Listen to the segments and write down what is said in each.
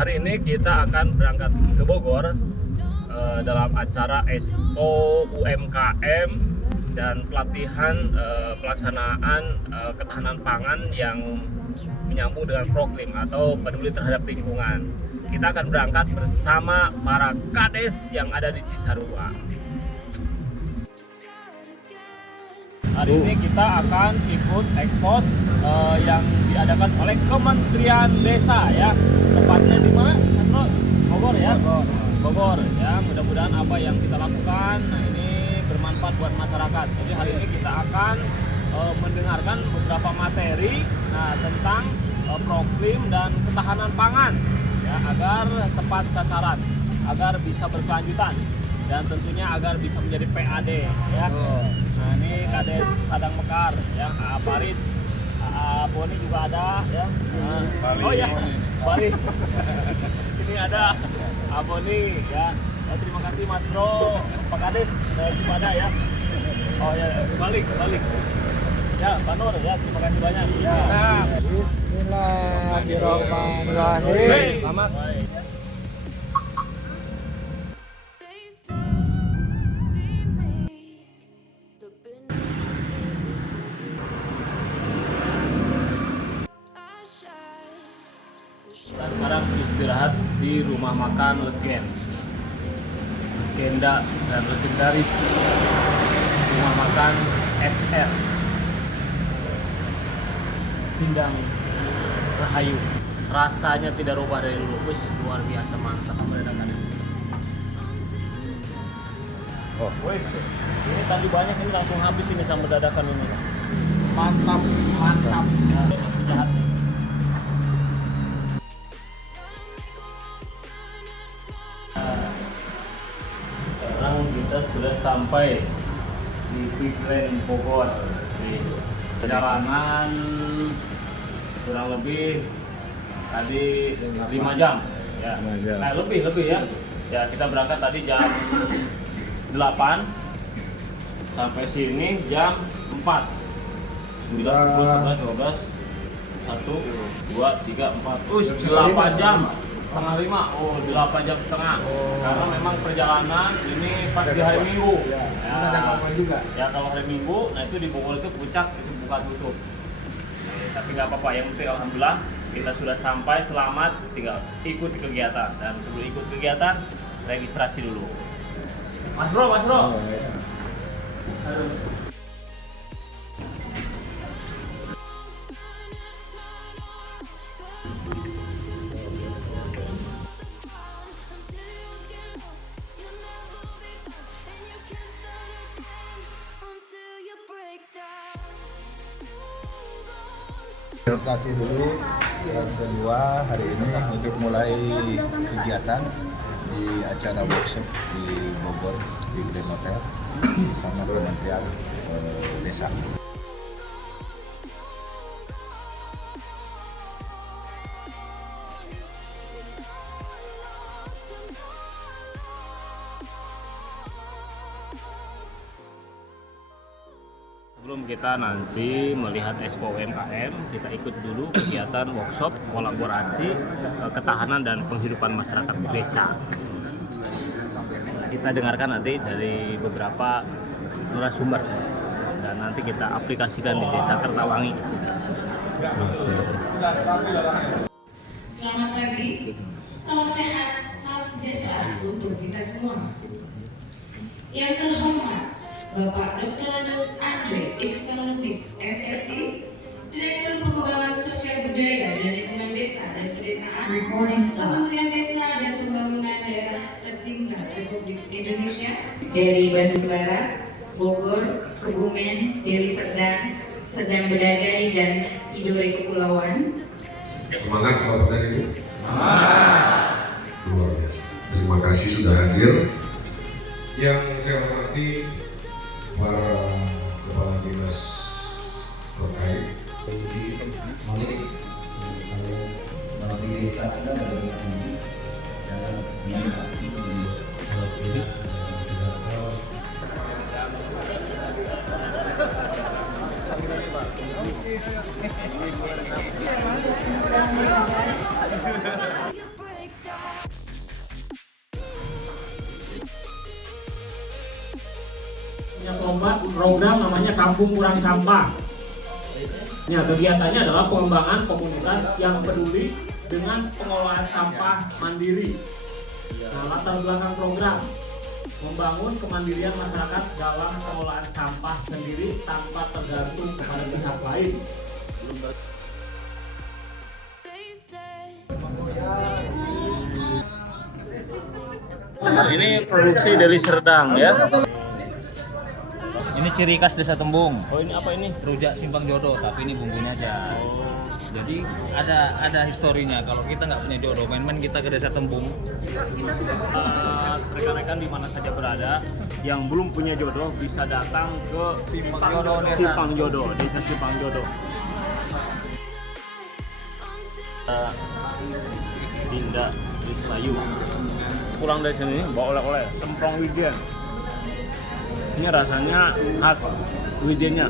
Hari ini kita akan berangkat ke Bogor dalam acara Expo UMKM dan pelatihan pelaksanaan ketahanan pangan yang menyambung dengan proklim atau peduli terhadap lingkungan. Kita akan berangkat bersama para kades yang ada di Cisarua. Hari ini kita akan ikut ekspos yang diadakan oleh Kementerian Desa ya. Tepatnya di mana? Bogor ya. Bogor ya. Mudah-mudahan apa yang kita lakukan ini bermanfaat buat masyarakat. Jadi hari ini kita akan mendengarkan beberapa materi tentang proklim dan ketahanan pangan ya, agar tepat sasaran, agar bisa berkelanjutan dan tentunya agar bisa menjadi PAD ya. Nah ini Kades Sadang Mekar ya, Farid, Boni juga ada ya. Oh ya, Bali. Ini ada Boni ya. Terima kasih Mas Bro, Pak Kades dari Cipada ya. Oh ya, balik. Ya, Pak Nur ya, terima kasih banyak. Ya. Bismillahirrahmanirrahim. Selamat. Kita sekarang istirahat di rumah makan legenda dan legendaris rumah makan FR Sindang Rahayu. Rasanya tidak rubah dari dulu, luar biasa mantap bedakannya. Oh, wes, ini tadi banyak, ini langsung habis ini sama dadakan ini. Mantap. Nah, jahat. Sekarang kita sudah sampai di Quickland Bogor. Perjalanan kurang lebih tadi 5 jam ya. Nah, lebih ya. Ya, kita berangkat tadi jam 8 sampai sini jam 4. 9, 10, 11, 12, 1, 2, 3, 4. 8 jam. Setengah 5, 8 jam setengah. Karena memang perjalanan ini pas di hari Minggu. Ya, ada kapan juga. Ya kalau hari Minggu, nah itu di Bogor itu puncak itu buka tutup. Tapi nggak apa-apa, yang penting alhamdulillah kita sudah sampai selamat, tinggal ikut kegiatan. Dan sebelum ikut kegiatan, registrasi dulu. Mas Bro. Oh, ya. Aduh. Registrasi dulu. Yang kedua hari ini untuk mulai kegiatan di acara workshop di Bogor di Grand Hotel bersama Kementerian Desa. Sebelum kita nanti melihat Expo UMKM, kita ikut dulu kegiatan workshop kolaborasi ketahanan dan penghidupan masyarakat desa. Kita dengarkan nanti dari beberapa narasumber dan nanti kita aplikasikan di Desa Kertawangi. Selamat pagi, salam sehat, salam sejahtera untuk kita semua. Yang terhormat Bapak Dr. Andre Iksan Lubis, MSI, Direktur Pengembangan Sosial Budaya dan Lingkungan Desa dan Pedesaan, Kementerian Desa dan Pembangunan Daerah Tertinggal Republik Indonesia, dari Bandung Barat, Bogor, Kebumen, Deli Serdang, Serdang Bedagai, dan Tidore Kepulauan. Semangat Bapak dan Ibu. Semangat. Luar biasa. Terima kasih sudah hadir. Yang saya hormati para kepala dinas terkait di Malik, saya dari desa ada dari ini dan ini Break program namanya Kampung Kurang Sampah. Ya, kegiatannya adalah pengembangan komunitas yang peduli dengan pengelolaan sampah mandiri. Nah, latar belakang program membangun kemandirian masyarakat dalam pengelolaan sampah sendiri tanpa tergantung kepada pihak lain. Ini produksi dari Serdang ya. Ini ciri khas Desa Tembung. Oh, ini apa ini? Rujak simpang jodoh, tapi ini bumbunya aja. Jadi ada historinya. Kalau kita nggak punya jodoh, main-main kita ke Desa Tembung. Rekan-rekan di mana saja berada yang belum punya jodoh bisa datang ke Simpang Jodoh, Desa Simpang Jodoh. Dinda di Selayu. Pulang dari sini bawa oleh-oleh semprong wijen. Ini rasanya khas wijennya.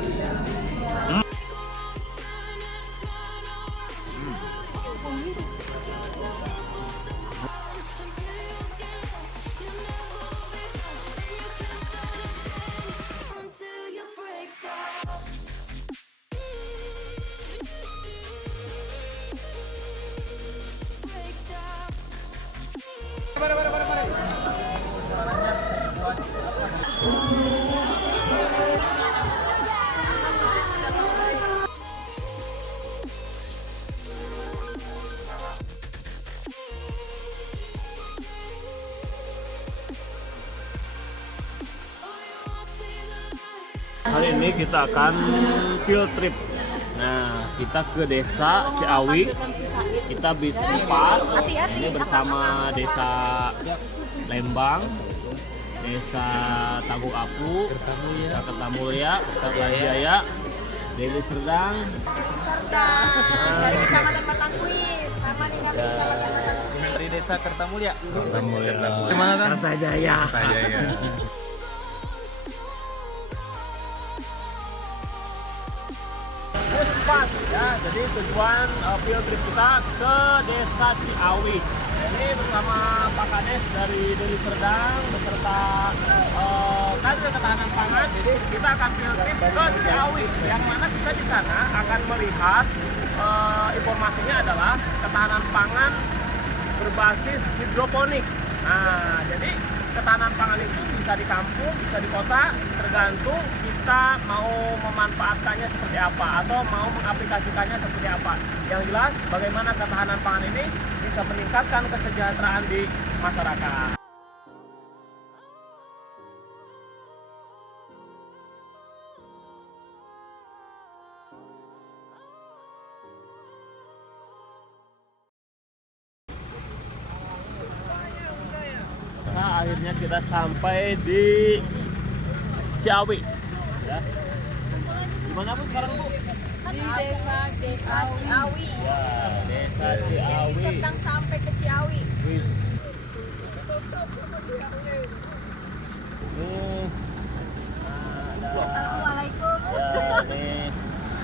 Hari ini kita akan field trip. Nah, kita ke Desa Ciawi. Kita bis 4. Ini bersama Desa Lembang, Desa Tangguh Apu, Desa Kertamulya, Kertajaya, Deli Serdang, dari Kecamatan Batangkuis, sama nih kami Dari Desa Kertamulya. Di mana kan? Kertajaya. Ya, jadi tujuan field trip kita ke Desa Ciawi. Ini bersama Pak Kades dari Deli Serdang beserta Kantor Ketahanan Pangan. Jadi kita akan field trip ke Ciawi, yang mana kita di sana akan melihat informasinya adalah ketahanan pangan berbasis hidroponik. Nah, jadi ketahanan pangan itu bisa di kampung, bisa di kota, tergantung kita mau memanfaatkannya seperti apa atau mau mengaplikasikannya seperti apa. Yang jelas, bagaimana ketahanan pangan ini bisa meningkatkan kesejahteraan di masyarakat. Nah, akhirnya kita sampai di Ciawi. Ya. Di mana Bu sekarang Bu? di Desa Ciawi. Ya, Desa Ciawi. Sedang sampai ke Ciawi. Wis. Assalamualaikum. Ya, ini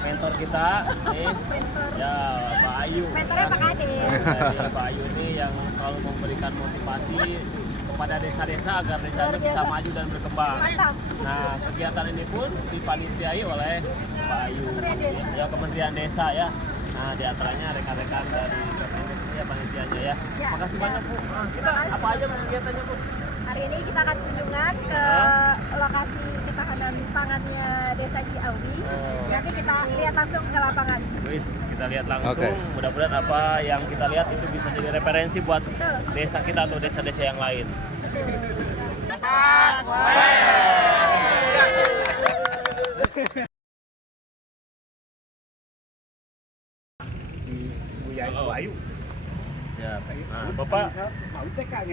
mentor kita, nih. Ya, Pak Ayu. Mentornya Pak Kades. Ya, Pak Ayu ini yang selalu memberikan motivasi kepada desa-desa agar desanya bisa maju dan berkembang. Mantap. Nah, kegiatan ini pun dipanitiai oleh Pak Ayu, ya Kementerian Desa ya. Nah, diantaranya rekan-rekan dari Kementerian Desa ya panitianya ya. Ya, Makasih ya. banyak Bu. Nah, kita apa aja kegiatannya Bu? Hari ini kita akan kunjungan ke lokasi ketahanan pangannya Desa Ciawi. Nanti kita lihat langsung ke lapangan. Wis, kita lihat langsung. Mudah-mudahan apa yang kita lihat itu bisa jadi referensi buat desa kita atau desa-desa yang lain. Bu Ayu. Siap. Nah, Bapak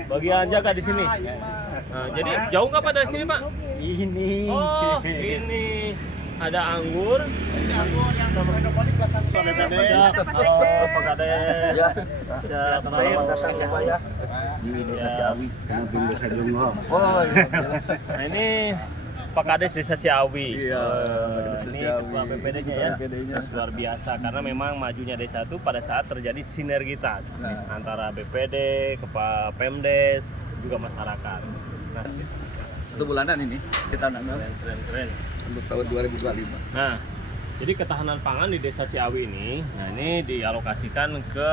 bagian jaga di sini. Nah, jadi jauh nggak Pak dari sini Pak? Ini. Oh, ini ada anggur. Ini anggur yang sama hidroponik belasan. Siap. Oh, Pak Kades. Siap. Di Desa Ciawi, mobil Desa Jonggo. Nah, ini Pak Kades Desa Ciawi. Iya, Ini ketua BPD-nya ya. Luar biasa karena memang majunya desa itu pada saat terjadi sinergitas antara BPD, Kepala Pemdes, juga masyarakat. Nah, 1 bulanan ini kita nanam Keren. untuk tahun 2025. Nah, jadi ketahanan pangan di Desa Ciawi ini, nah ini dialokasikan ke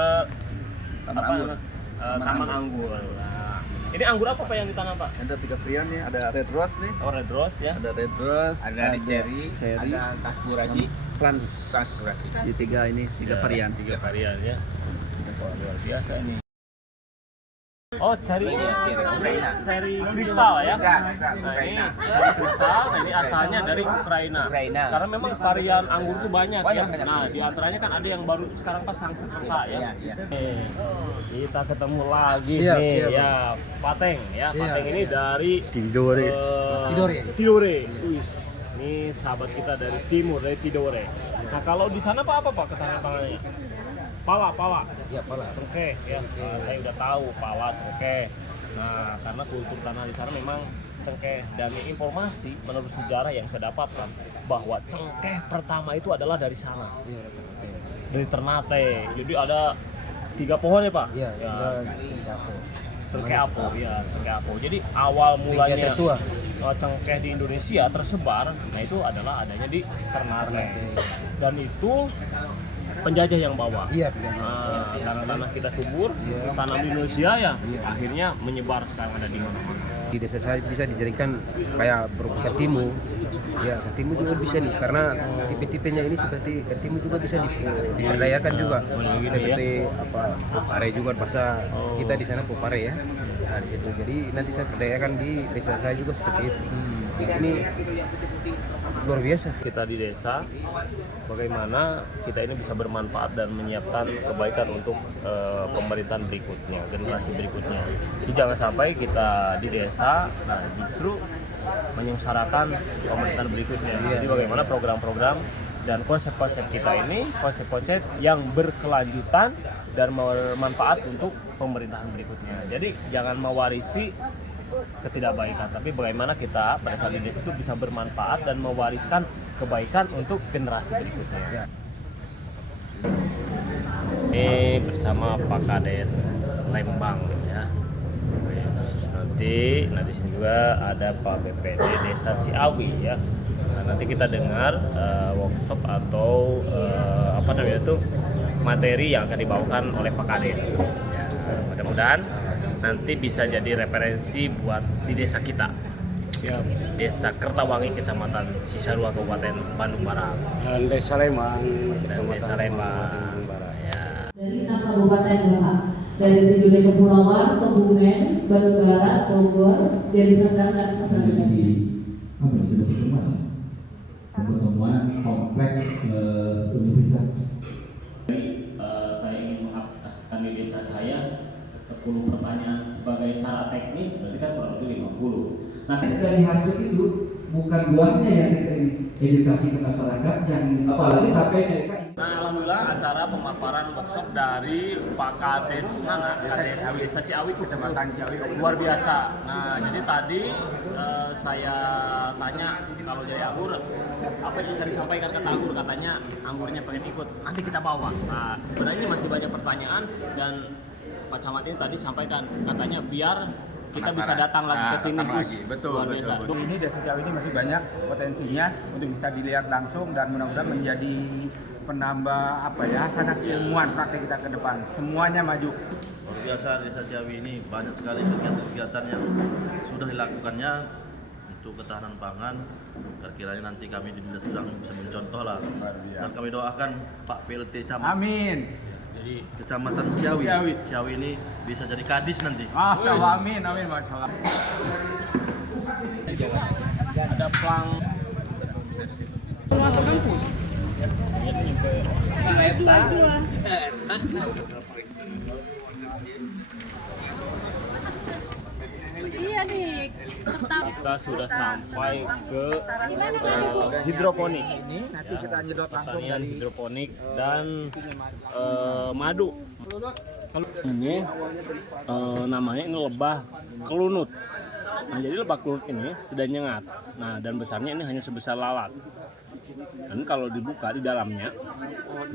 Taman anggur. Taman anggur. Nah, ini anggur apa Pak yang ditanam Pak? Ada 3 varian nih, ada red rose nih, Oh, red rose ya. ada red rose, Ada cherry, ada kasburasi, transkurasi. Di 3 ini, 3 varian. 3 varian ya. Luar biasa ini. Oh, cherry kristal ya. Nah, ini cherry kristal, nah, ini asalnya dari Ukraina. Karena memang varian anggur itu banyak ya. Nah, di antaranya kan ada yang baru sekarang pas Sangsekerta ya. Nih, kita ketemu lagi nih ya, Pateng ya. Pateng ini dari Tidore. Wih, ini sahabat kita dari timur, dari Tidore. Nah, kalau di sana Pak apa Pak ketahanan pangannya? Pala. ya pala. Cengkeh ya. Saya udah tahu pala cengkeh. Nah, karena kultur tanah di sana memang cengkeh, dan informasi menurut sejarah yang saya dapatkan bahwa cengkeh pertama itu adalah dari sana. Dari Ternate. Jadi ada 3 pohon ya Pak? Iya, Ya. cengkeh apo. Cengkeh apo. Jadi awal mulanya tertua. Cengkeh di Indonesia tersebar, nah itu adalah adanya di Ternate. Dan itu penjajah yang bawa. Iya, Nah, karena tanah kita subur, tanah di Indonesia ya, akhirnya menyebar sekarang ada di mana-mana. Di desa saya bisa dijadikan kayak berupa ketimu. Ya, ketimu juga bisa nih, karena tipe-tipenya ini seperti ketimu juga bisa diberdayakan juga. Seperti apa, popare juga bahasa kita di sana popare ya. Nah, di situ. Jadi nanti saya berdayakan di desa saya juga seperti itu. Ini luar biasa. Kita di desa, bagaimana kita ini bisa bermanfaat dan menyiapkan kebaikan untuk pemerintahan berikutnya, generasi berikutnya. Jadi jangan sampai kita di desa, nah justru menyengsarakan pemerintahan berikutnya. Jadi bagaimana program-program dan konsep-konsep kita ini, konsep-konsep yang berkelanjutan dan bermanfaat untuk pemerintahan berikutnya. Jadi jangan mewarisi ketidakbaikan, tapi bagaimana kita pada saat ini itu bisa bermanfaat dan mewariskan kebaikan untuk generasi berikutnya. Ini bersama Pak Kades Lembang ya. Nanti di sini juga ada Pak BPD Desa Ciawi ya. Nah, nanti kita dengar workshop atau apa namanya itu materi yang akan dibawakan oleh Pak Kades. Ya, mudah-mudahan nanti bisa jadi referensi buat di desa kita. Ya, Desa Kertawangi, Kecamatan Cisarua, Kabupaten Bandung Barat. Dan desa Lembang, Desa Lembang. Ya. Dari 6 kabupaten Bapak, dari 7 kepulauan, Kebumen, Bandung Barat, Bogor, Deli Serdang, dan Serdang. Pertemuan kompleks universitas. Saya ingin mengaplikasikan di desa saya 10 pertanyaan sebagai cara teknis, berarti kan kurang lebih 50. Nah, dari hasil itu bukan buahnya yang kita edukasi ke masyarakat, yang apalagi sampai mereka. Nah, alhamdulillah acara pemaparan workshop dari Pak Kades Desa Ciawi, Kecamatan Ciawi, luar biasa. Nah, jadi tadi saya tanya kalau dari anggur apa yang tadi sampaikan kata anggur, katanya anggurnya pengen ikut, nanti kita bawa. Nah, sebenarnya ini masih banyak pertanyaan dan Pak Camat ini tadi sampaikan katanya biar kita bisa datang lagi ke sini. Betul. Ini Desa Ciawi ini masih banyak potensinya untuk bisa dilihat langsung, dan mudah-mudahan menjadi penambah sangat ilmuwan praktek kita ke depan. Semuanya maju. Luar biasa Desa Ciawi ini, banyak sekali kegiatan-kegiatan yang sudah dilakukannya untuk ketahanan pangan. Kiranya nanti kami di Dinas Sedang bisa mencontoh lah. Dan kami doakan Pak PLT Camat. Amin. Jadi Kecamatan Ciawi ini bisa jadi kadis nanti. Masya Allah, amin, Masya Allah. Ada plang masuk kampus. Iya nih, Kita sudah sampai ke hidroponik. Nanti kita nyedot langsung Pertanian dari hidroponik dan madu. Kalau ini namanya ini lebah kelunut. Nah, jadi lebah kelunut ini tidak nyengat. Nah, dan besarnya ini hanya sebesar lalat. Dan kalau dibuka di dalamnya,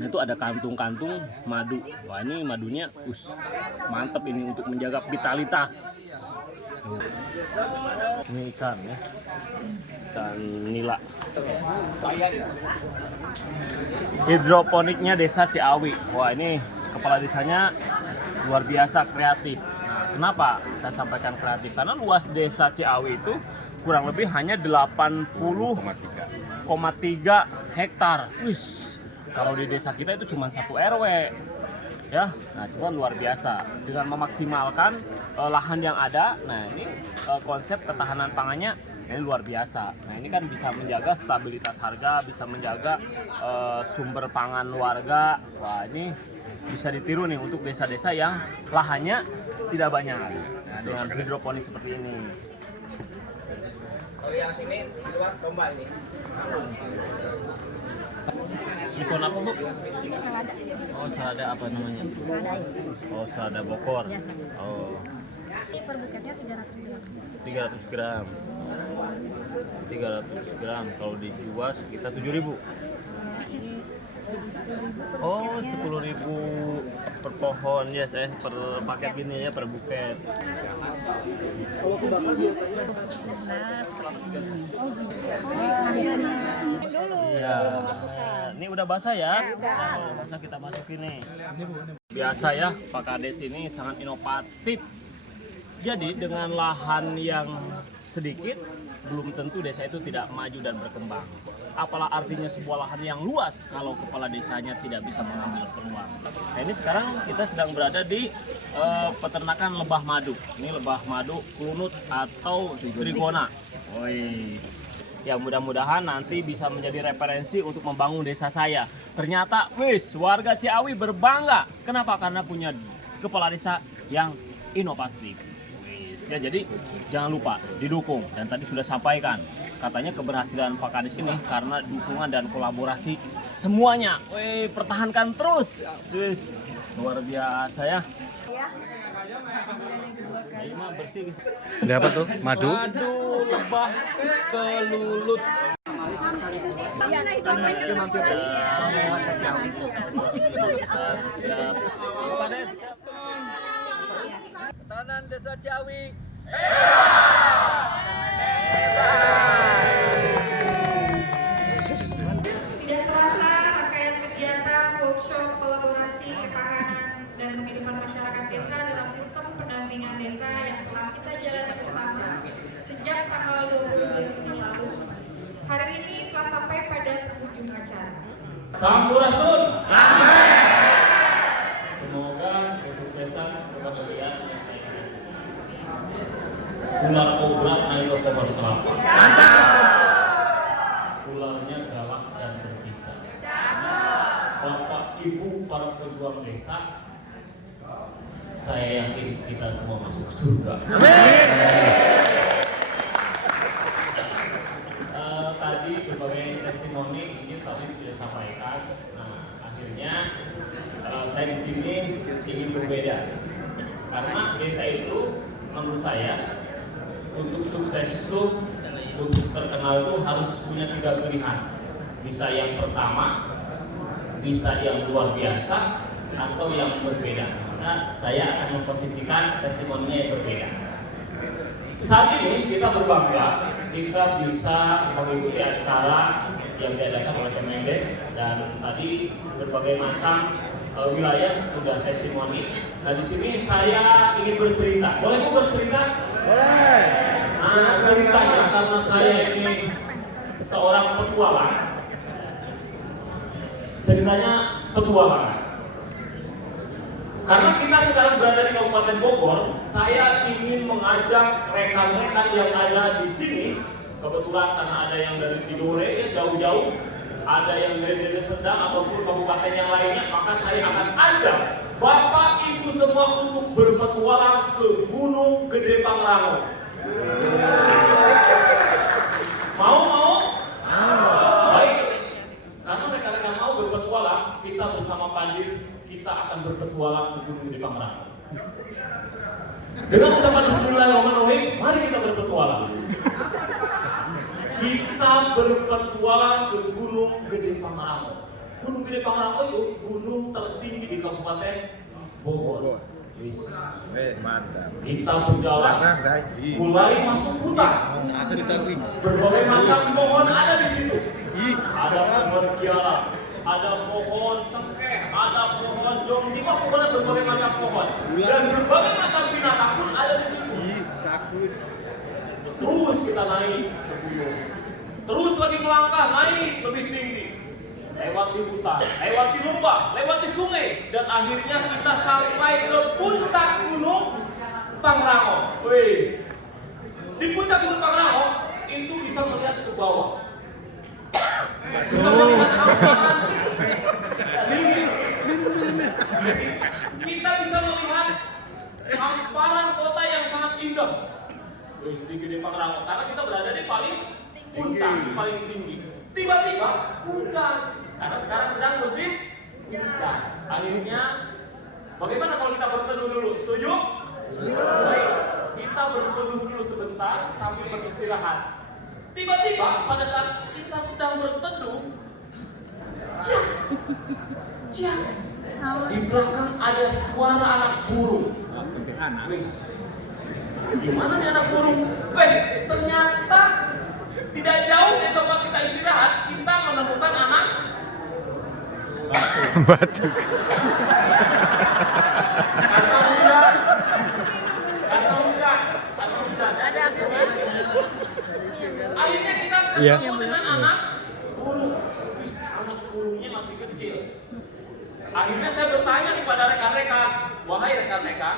itu ada kantung-kantung madu. Wah, ini madunya mantep ini untuk menjaga vitalitas Ini ikan ya, ikan nila. Hidroponiknya Desa Ciawi. Wah, ini kepala desanya luar biasa kreatif. Nah, kenapa saya sampaikan kreatif? Karena luas Desa Ciawi itu kurang lebih hanya 80,3 hektar. Wis, kalau di desa kita itu cuma 1 RW. Ya, nah cuma luar biasa dengan memaksimalkan lahan yang ada. Nah ini konsep ketahanan pangannya ini luar biasa. Nah ini kan bisa menjaga stabilitas harga, bisa menjaga sumber pangan warga. Wah ini bisa ditiru nih untuk desa-desa yang lahannya tidak banyak. Nah, dengan hidroponik seperti ini. Kalau yang sini di luar domba ini. Ikon apa Bu? Selada. Oh selada apa namanya? Oh selada Bogor. Oh Ini per buketnya 300 gram. 300 gram. 300 gram kalau dijual sekitar 7.000. Ini jadi 10.000 per Oh buketnya. 10.000 per pohon ya, saya per paket ini ya, per buket. Nah, seperti ini. Oh gitu. Dulu Iya. sebelum memasukkan. Ini udah basah ya? Ya, udah. Nah, basah kita masukin nih. Biasa ya, Pak Kades ini sangat inovatif. Jadi dengan lahan yang sedikit, belum tentu desa itu tidak maju dan berkembang. Apalah artinya sebuah lahan yang luas kalau kepala desanya tidak bisa mengambil peluang. Nah ini sekarang kita sedang berada di peternakan lebah madu. Ini lebah madu klunut atau trigona. Woi. Ya mudah-mudahan nanti bisa menjadi referensi untuk membangun desa saya. Ternyata wis warga Ciawi berbangga. Kenapa? Karena punya kepala desa yang inovatif. Ya, jadi jangan lupa didukung, dan tadi sudah sampaikan katanya keberhasilan Pak Kades ini karena dukungan dan kolaborasi semuanya. Wih, pertahankan terus. Wis, luar biasa ya. Nah, ini mah bersih. Ini apa tuh? Madu? Madu lebah kelulut. Iya, nah itu mampir Siap. Pak Kades. Ketahanan Desa Ciawi. Tidak terasa rangkaian kegiatan workshop kolaborasi ketahanan dan kehidupan masyarakat desa dalam sistem pendampingan desa yang telah kita jalani bersama sejak tanggal 22 Juni lalu, hari ini telah sampai pada ujung acara. Sampurasun. Semoga kesuksesan kebahagiaan yang saya kasih. Ular kobra naik ke pohon kelapa. Ularnya galak dan berbisa. Bapak Ibu para pejuang desa, saya yakin kita semua masuk surga. Tadi berbagai testimoni izin tadi sudah sampaikan. Nah, akhirnya saya di sini ingin berbeda karena desa itu menurut saya untuk sukses itu untuk terkenal itu harus punya 3 pilihan. Bisa yang pertama, bisa yang luar biasa, atau yang berbeda. Maka saya akan memposisikan testimoninya yang berbeda. Saat ini kita berbangga kita bisa mengikuti acara yang diadakan oleh Kemendes dan tadi berbagai macam wilayah sudah testimoni. Nah di sini saya ingin bercerita. Boleh Bu bercerita? Boleh. Nah ceritanya karena saya ini seorang petualang. Ceritanya petualangan. Karena kita sekarang berada di Kabupaten Bogor, saya ingin mengajak rekan-rekan yang ada di sini. Kebetulan karena ada yang dari Tidore jauh-jauh, ada yang dari Deli Serdang ataupun kabupaten yang lainnya, maka saya akan ajak Bapak Ibu semua untuk berpetualang ke Gunung Gede Pangrango. Mau? Baik. Karena rekan-rekan mau berpetualang, kita bersama Pandir kita akan berpetualang ke Gunung Gede Pangrango. Dengan ucapan Bismillahirrahmanirrahim, mari kita berpetualang. Kita berpetualang ke Gunung Gede Pangrango. Gunung Gede Pangrango itu gunung tertinggi di Kabupaten Bogor. Mantap. Kita berjalan Tenang, Say. mulai masuk hutan. Berbagai macam pohon ada di situ. Ada pohon kiara, ada pohon cengkeh, ada pohon jonggiwa, pokoknya berbagai macam pohon. Dan berbagai macam binatang pun ada di situ. Takut. Terus kita naik ke gunung. Terus lagi melangkah naik lebih tinggi. Lewati hutan, lewati lembah, lewati sungai, dan akhirnya kita sampai ke puncak gunung Pangrango. Wis. Di puncak gunung Pangrango itu bisa melihat ke bawah. Bisa melihat hamparan. Kita bisa melihat hamparan kota yang sangat indah. Wis di Gede Pangrango, karena kita berada di paling puncak, paling tinggi. Tiba-tiba hujan. Karena sekarang sedang musim hujan. Akhirnya, bagaimana kalau kita berteduh dulu? Setuju? Baik, kita berteduh dulu sebentar sambil beristirahat. Tiba-tiba pada saat kita sedang berteduh, cak, di belakang ada suara anak burung. Wis, gimana nih anak burung? Ternyata tidak jauh dari tempat kita istirahat, kita menemukan anak batuk. Karena hujan. Akhirnya kita ketemu dengan anak burung. Anak burungnya masih kecil. Akhirnya saya bertanya kepada rekan-rekan, wahai rekan-rekan,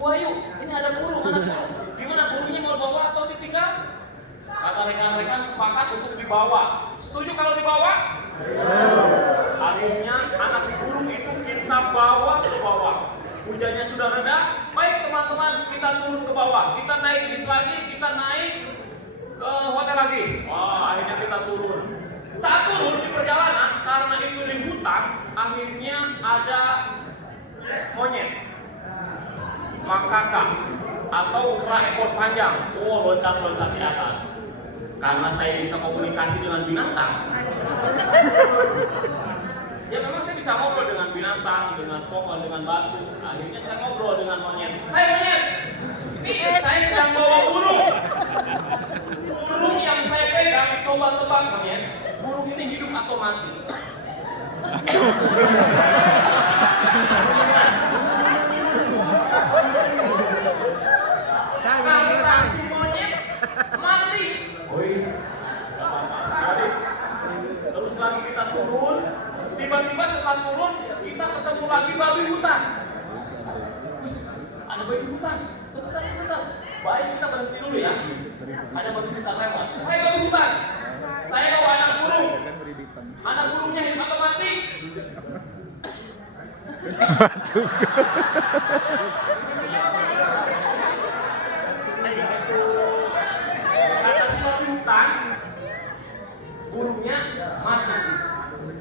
Bu Ayu, ini ada burung, anak burung. Gimana, burungnya mau dibawa atau ditinggal? Kata rekan-rekan sepakat untuk dibawa. Setuju kalau dibawa? Akhirnya anak burung itu kita bawa ke bawah. Hujannya sudah reda. Baik teman-teman, kita turun ke bawah. Kita naik bis lagi, kita naik ke hotel lagi. Wah, akhirnya kita turun. Saat turun di perjalanan, karena itu di hutan, akhirnya ada monyet, makaka, atau kera ekor panjang. Loncat-loncat di atas. Karena saya bisa komunikasi dengan binatang. Ya memang saya bisa ngobrol dengan binatang, dengan pohon, dengan batu. Akhirnya saya ngobrol dengan monyet. Hai monyet, ini saya sedang bawa burung. Burung yang saya pegang, coba tebak monyet. Burung ini hidup atau mati? Kata si monyet mati. Wis, terus lagi kita turun. Tiba-tiba setelah turun, kita ketemu lagi babi hutan. Wis, ada babi hutan. Sebentar. Baik, kita berhenti dulu ya. Ada babi hutan lewat. Hai babi hutan, saya bawa anak burung. Anak burungnya hidup atau mati? Kata si babi hutan, burungnya mati.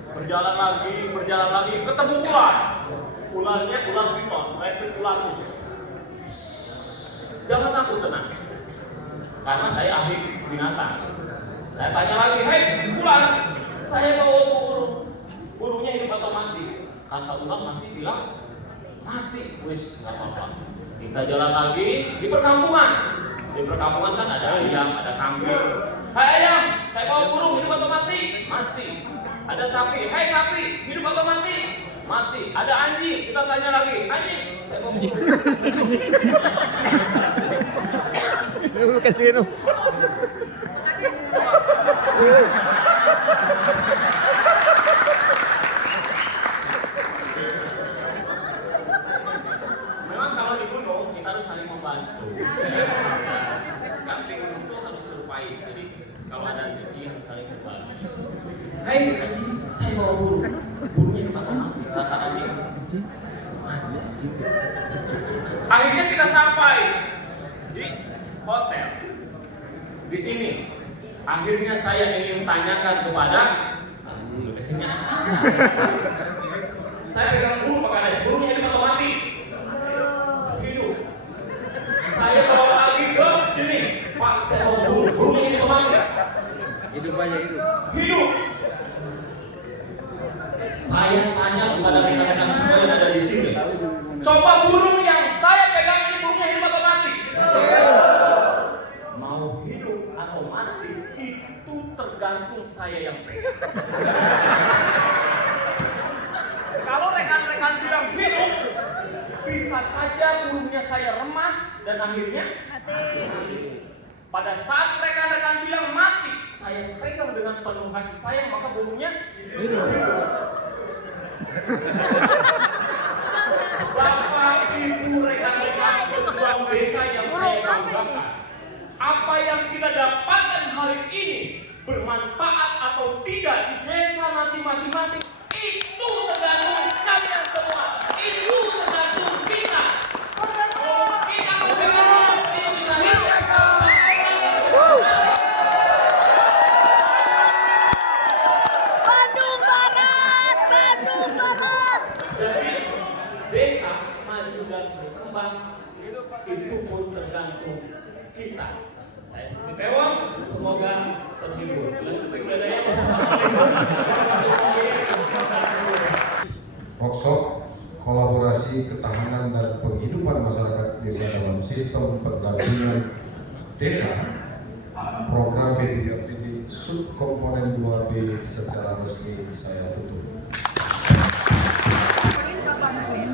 Berjalan lagi, ketemu ular. Ularnya ular piton, reticulatus. Jangan takut, tenang. Karena saya ahli binatang. Saya tanya lagi, hei ular, saya bawa burung. Burungnya hidup atau mati? Kata ular masih bilang mati. Wis, gak apa-apa. Kita jalan lagi di perkampungan. Di perkampungan kan ada ayam, ada kambing. Hai ayam, saya bawa burung, hidup atau mati? Mati. Ada sapi, hai sapi, hidup atau mati? Mati. Ada anjing, kita tanya lagi, anjing, saya bawa burung. Lu kasih minum. Memang kalau di gunung kita harus saling membantu. Kan di gunung itu harus survive. Jadi kalau ada rezeki harus saling membantu. Hai anjing, saya bawa burung. Burungnya hidup atau mati? Kata anjing. Akhirnya kita sampai di hotel. Di sini. Akhirnya saya ingin tanyakan kepada mesinnya. Saya pegang burung pakai es. Burungnya hidup atau mati? Hidup. Saya bawa lagi ke sini. Pak, saya bawa burung. Burungnya hidup atau mati? Hidup aja hidup. Hidup. Saya tanya kepada rekan-rekan semua yang ada di sini. Coba burung yang saya pegang ini burungnya hidup atau mati? Mau hidup atau mati itu tergantung saya yang pegang. Kalau rekan-rekan bilang hidup, bisa saja burungnya saya remas dan akhirnya mati. Pada saat rekan-rekan bilang mati, saya pegang dengan penuh kasih sayang, maka burungnya hidup. Bapak, Ibu, rekan-rekan pejuang desa yang saya banggakan, apa yang kita dapatkan hari ini bermanfaat atau tidak di desa nanti masing-masing, itu tergantung kalian semua. Itu tergantung kita. Kalau kita berpikir itu bisa hidup. Bandung Barat, Bandung Barat. Jadi desa maju dan berkembang itu pun tergantung kita. Saya Siti Pewang, semoga terhibur. Workshop kolaborasi ketahanan dan penghidupan masyarakat desa dalam sistem pendampingan desa program B3PD subkomponen 2B secara resmi saya tutup. Ini Bapak Mungkin.